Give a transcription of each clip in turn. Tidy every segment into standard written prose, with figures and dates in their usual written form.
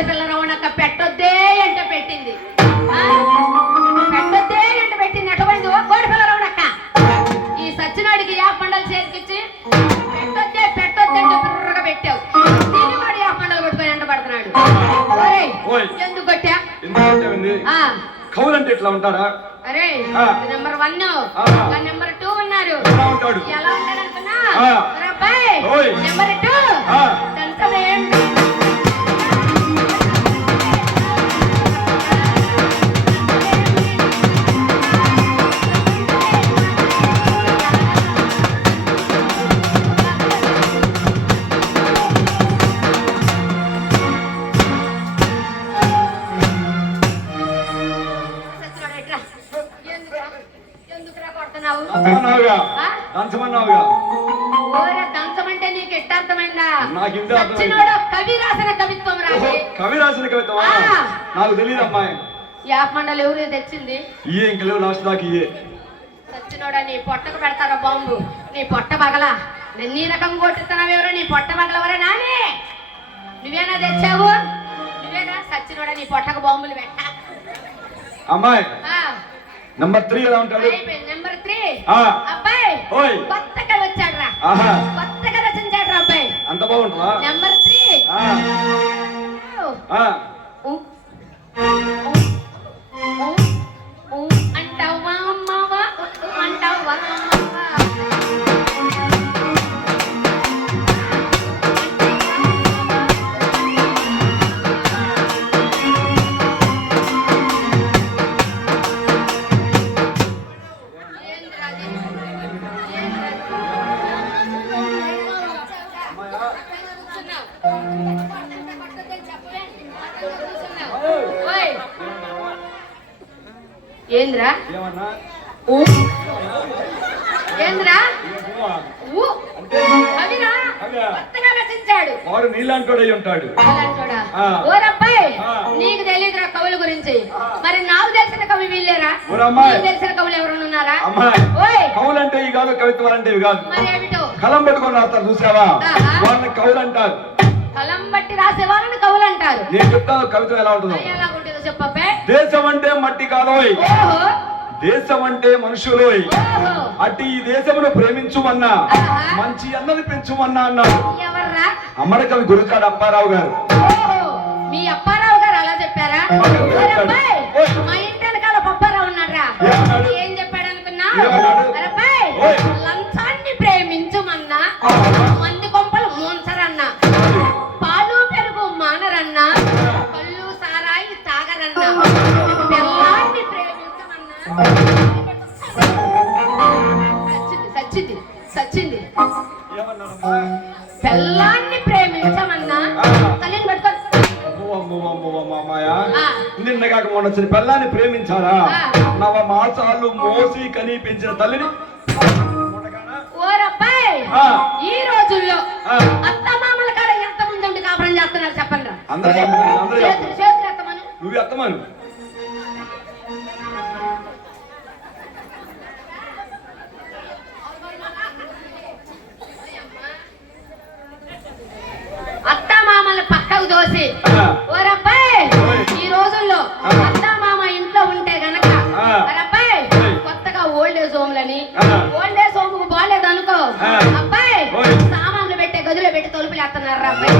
కోడి పిల్ల రవణక్క పెట్టొద్దే అంటే పెట్టింది, పెట్టొద్దే అంటే పెట్టింది. ఎట్టబడింది కోడి పిల్ల రవణక్క. ఈ సచ్చినాడికి యా పండలు చేతికిచ్చి పెట్టొద్దే పెట్టొద్దే అంటే బుర్రగా పెట్టావు. దీన్ని వాడు యా పండలు కొట్టుకొని ఎంట పడుతున్నాడు. ఎందుకు కొట్టా? కౌలంటే ఎట్లా ఉంటారా? అరే నెంబర్ 1 నెంబర్ 2 ఉన్నారు. ఎలా ఉంటాడు అనుకున్నా? నెంబర్ 2 దంచమంటే నీకు ఎట్టర్థమైందా? కవి రాసిన కవిత్వం రాసి. కవి రాసిన కవిత్వం నాకు తెలియదు అమ్మాయి. యాప్ మండలి ఎవరు తెచ్చింది? సచ్చినోడా నీ పొట్టకు పెడతారా బాంబు? నీ పొట్ట పగలా నీ రకం కొట్టుతున్నావు ఎవరు? నీ పొట్ట పగలవరా నానే? నువ్వేనా తెచ్చావు? నువ్వేనా? సచ్చినోడా నీ పొట్టకు బాంబులు పెట్ట. అమ్మాయి నెంబర్ 3 ఎలా ఉంటాడు? నెంబర్ 3 అబ్బాయి కొత్తగా వచ్చాడు రా, కొత్తగా రచించాడు రా అబ్బాయి. అంత బాగుంటుందా? నెంబర్ 3 అంటావా అమ్మావా అంటావా ఏంద్రా? ఏంద్రా? కొత్తగా రచించాడు వాడు నీళ్ళంటోడై ఉంటాడు. ఓరబ్బాయి నీకు తెలియదురా కవుల గురించి. మరి నాకు తెలిసిన కవి వీళ్ళేరా? తెలిసిన కవులు ఎవరైనా ఉన్నారా? కవులంటే ఇవి కాదు, కవిత్వాలంటే ఇవి కాదు. మరి ఏమిటో కలం పెట్టుకొని రాస్తారు చూసావా? వాళ్ళని కవులు అంటారు. కలం బట్టి రాసే వాళ్ళని కవులు అంటారు. నేను చెప్తాను కవిత్వం ఎలా ఉంటుందో. ఎలాగుంటుందో చెప్పబ్బే. దేశం అంటే మట్టి కాదోయ్, దేశం అంటే మనుషులు. అటు ఈ దేశమును ప్రేమించుమన్నా, మంచి అన్నది పెంచుమన్నా అన్నాడు అమర కవి గురజాడ అప్పారావు గారు. మీ అప్పారావు గారు అలా చెప్పారా? మా ఇంటి వెనకాల పప్పారావు ఉన్నారా? ఏం చెప్పాడు అనుకున్నా? లంచాన్ని ప్రేమించుమన్నా, మంది కొంపలు మూన్సరన్నా, పాలు పెరుగు మానరన్నా, కళ్ళు సారాయి తాగరన్నా, బెల్లాన్ని ప్రేమించమన్నా. సచ్చింది సచ్చింది బెల్లాన్ని ప్రేమించమన్నా. తల్లిని పట్టుకో. నిన్న కాక మొన్న వచ్చిన బెల్లాన్ని ప్రేమించారా? నవ మాసాలు మోసి కని పెంచిన తల్లిని. ఓరబ్బాయి ఈ రోజుల్లో అత్తమామల కాడ ఎంత మంది ఉండి కాపురం చేస్తున్నారు చెప్పండి. నువ్వు అత్తమాను. అత్తమామల పక్కకు దోసి ఓరబ్బాయి ఈ రోజుల్లో అత్తమామ ఇంట్లో ఉంటే గనక ఓరబ్బాయి కొత్తగా ఓల్డేజ్ హోమ్లని, ఓల్డేజ్ హోమ్ కు బాలేదు అనుకో అబ్బాయి సామాన్లు పెట్టే గదిలో పెట్టి తలుపులు వేస్తున్నారు అబ్బాయి.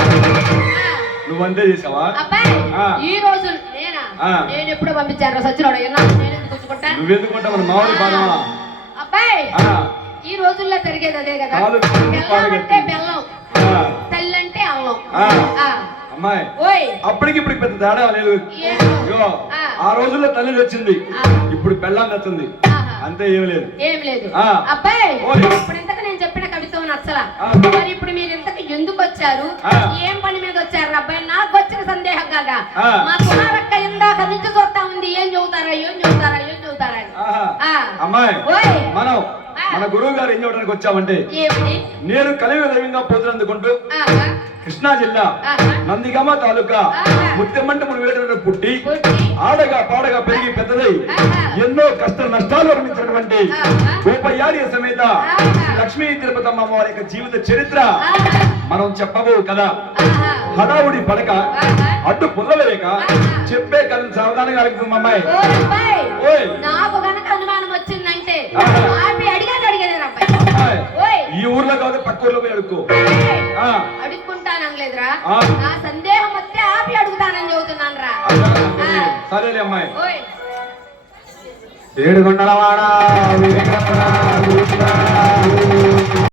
నువ్వంతే చేసావా అబ్బాయి? ఈ రోజు నేను ఎప్పుడు పంపించారు సచ్చినోడు. నేను ఎందుకు కూర్చుకుంటా? అబ్బాయి ఈ రోజుల్లో జరిగేది అదే కదా. బెల్లం అంటే బెల్లం, తల్లి అంటే అల్లం. అమ్మాయి అప్పటికి ఇప్పుడు పెద్ద తేడా లేదు. ఆ రోజుల్లో తల్లి వచ్చింది, ఇప్పుడు బెల్లాన్ని వచ్చింది. అంతే ఏం లేదు. అబ్బాయి ఇప్పుడు ఇంతకు నేను చెప్పిన కవిత్వం నచ్చలా. మరి ఇప్పుడు మీరు ఇంతకు ఎందుకు వచ్చారు? ఏం పని మీద వచ్చారు అబ్బాయి? నాకు వచ్చిన సందేహం కాగా మా కుమారక్క ఇందాక నుంచి చూస్తా ఉంది. ఏం చదువుతారా ఏం చదువుతారా ఏం చదువుతారా? అమ్మాయి మనం మన గురువు గారు ఏం చేయడానికి వచ్చామంటే, నేను కలివి దైవంగా పోతున్నందుకుంటూ కృష్ణా జిల్లా నందిగామ తాలూకా ముత్యమంటమును వేట పుట్టి ఆడగా పాడగా పెరిగి పెద్దదై ఎన్నో కష్ట నష్టాలు అనుభవించినటువంటి గోపయార్య సమేత లక్ష్మీ తిరుపతమ్మ వారి యొక్క జీవిత చరిత్ర మనం చెప్పబోవు కదా. హడావుడి పడక ఆహా. అడ్డు పుల్లలేక ఆహా. చెప్పే కథ సావధానంగా అడుగుతుంది అమ్మాయి. ఓరబ్బాయ్, ఓయ్ నాకు గనక అనుమానం వచ్చిందంటే ఆహా. ఆపి అడిగేది అబ్బాయి. అమ్మాయి, ఓయ్ ఈ ఊర్లో కాదు పక్క ఊర్లో పోయి అడుక్కో. ఏయ్, ఆ, అడుక్కుంటానలేదురా, ఆ. నా సందేహం వస్తే ఆపి అడుగుతానని చెబుతున్నాను రా. సరేలే అమ్మాయి. ఓయ్ ఏడుగొండలవాడ వెంకటరమణ, గోవిందా.